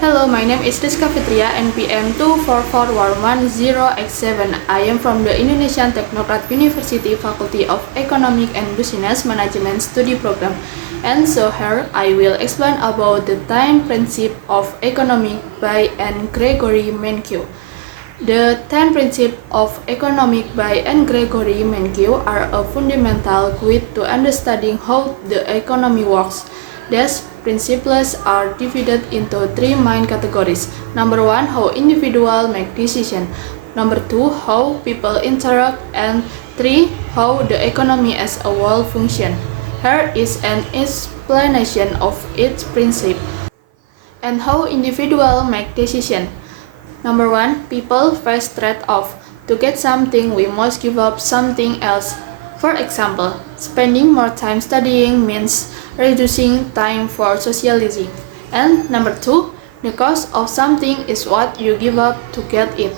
Hello, my name is Rizka Fitria, NPM 24410X7. I am from the Indonesian Technocrat University Faculty of Economic and Business Management Study Program. And so here I will explain about the 10 principles of economic by N. Gregory Mankiw. The 10 principles of economic by N. Gregory Mankiw are a fundamental guide to understanding how the economy works. These principles are divided into three main categories. Number 1, how individuals make decisions. Number 2, how people interact. And 3, how the economy as a whole functions. Here is an explanation of each principle and how individuals make decisions. Number 1, people face trade-off. To get something, we must give up something else. For example, spending more time studying means reducing time for socializing. And number 2, the cost of something is what you give up to get it.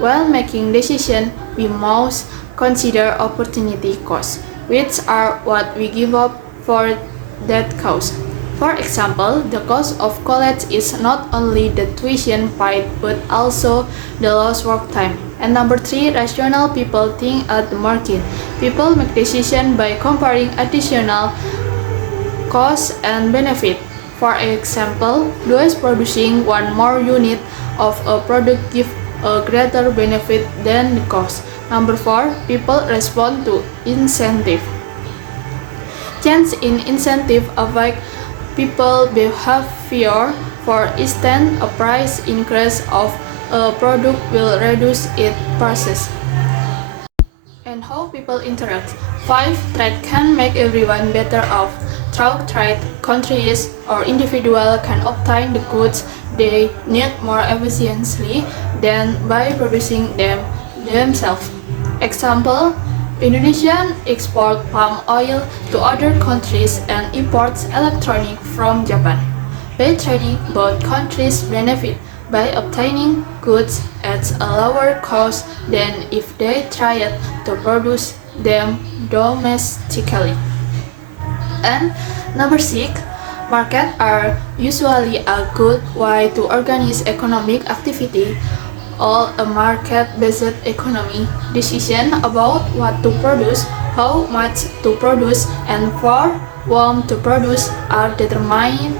While making decisions, we must consider opportunity costs, which are what we give up for that cause. For example, the cost of college is not only the tuition paid but also the lost work time. And number 3, rational people think at the market. People make decisions by comparing additional costs and benefit. For example, those producing one more unit of a product give a greater benefit than the cost. Number 4, people respond to incentive. Change in incentive affect people behavior. For instance, a price increase of a product will reduce its prices. And how people interact. 5, trade can make everyone better off. Through trade, countries or individuals can obtain the goods they need more efficiently than by producing them themselves. Example, Indonesia exports palm oil to other countries and imports electronics from Japan. By trading, both countries benefit by obtaining goods at a lower cost than if they tried to produce them domestically. And number 6, markets are usually a good way to organize economic activity. All a market-based economy, decisions about what to produce, how much to produce, and for whom to produce are determined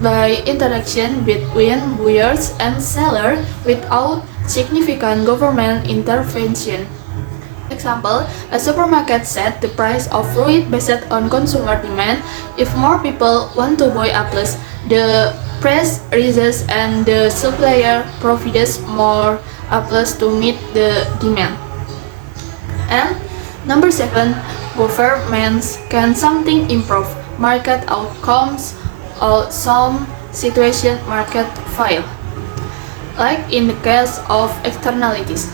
by interaction between buyers and sellers without significant government intervention. Example, a supermarket set the price of fruit based on consumer demand. If more people want to buy apples, the price rises and the supplier provides more apples to meet the demand. And number 7, governments can something improve market outcomes or some situation market fail, like in the case of externalities.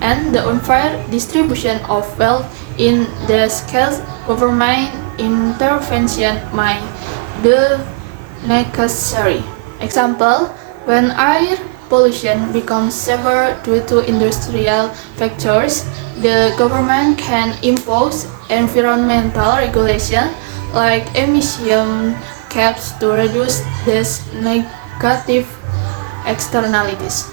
And the unfair distribution of wealth. In this case, government intervention might be necessary. Example, when air pollution becomes severe due to industrial factors, the government can impose environmental regulation like emission caps to reduce these negative externalities.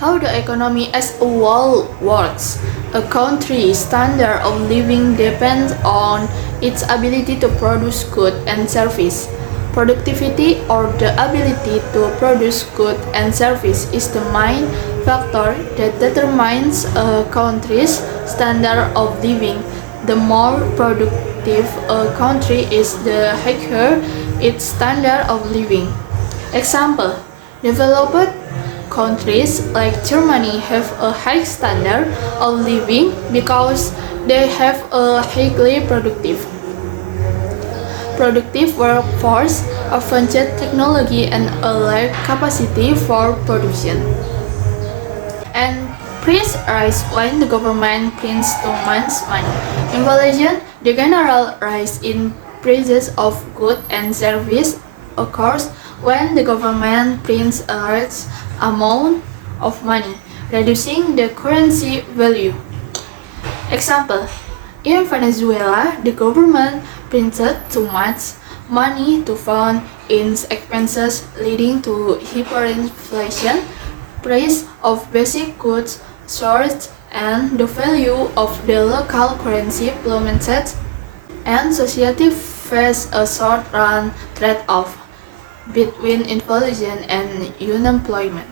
How the economy as a whole works. A country's standard of living depends on its ability to produce goods and service. Productivity, or the ability to produce goods and service, is the main factor that determines a country's standard of living. The more productive a country is, the higher its standard of living. Example, developed countries like Germany have a high standard of living because they have a highly productive workforce, advanced technology, and a large capacity for production. And prices rise when the government prints too much money. Inflation, the general rise in prices of goods and services, occurs when the government prints a large amount of money, reducing the currency value. Example, in Venezuela, the government printed too much money to fund its expenses, leading to hyperinflation, price of basic goods soars, and the value of the local currency plummets, and society face a short-run trade-off between inflation and unemployment.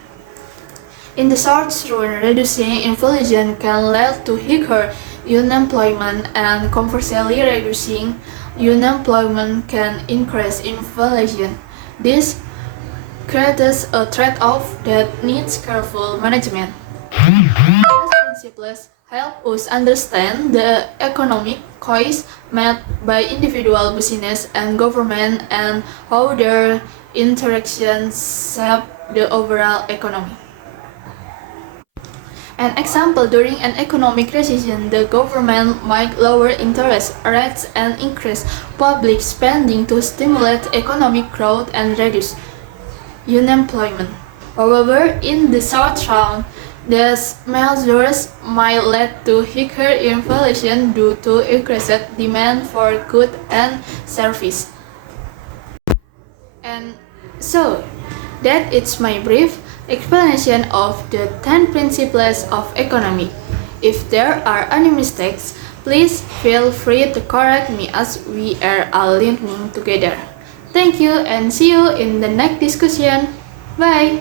In the short run, reducing inflation can lead to higher unemployment, and conversely, reducing unemployment can increase inflation. This creates a trade-off that needs careful management. These principles help us understand the economic choice made by individual business and government and how their interactions shape the overall economy. An example, during an economic recession, the government might lower interest rates and increase public spending to stimulate economic growth and reduce unemployment. However, in the short run, these measures might lead to higher inflation due to increased demand for goods and services. And so, that is my brief explanation of the 10 principles of economy. If there are any mistakes, please feel free to correct me as we are all learning together. Thank you and see you in the next discussion. Bye!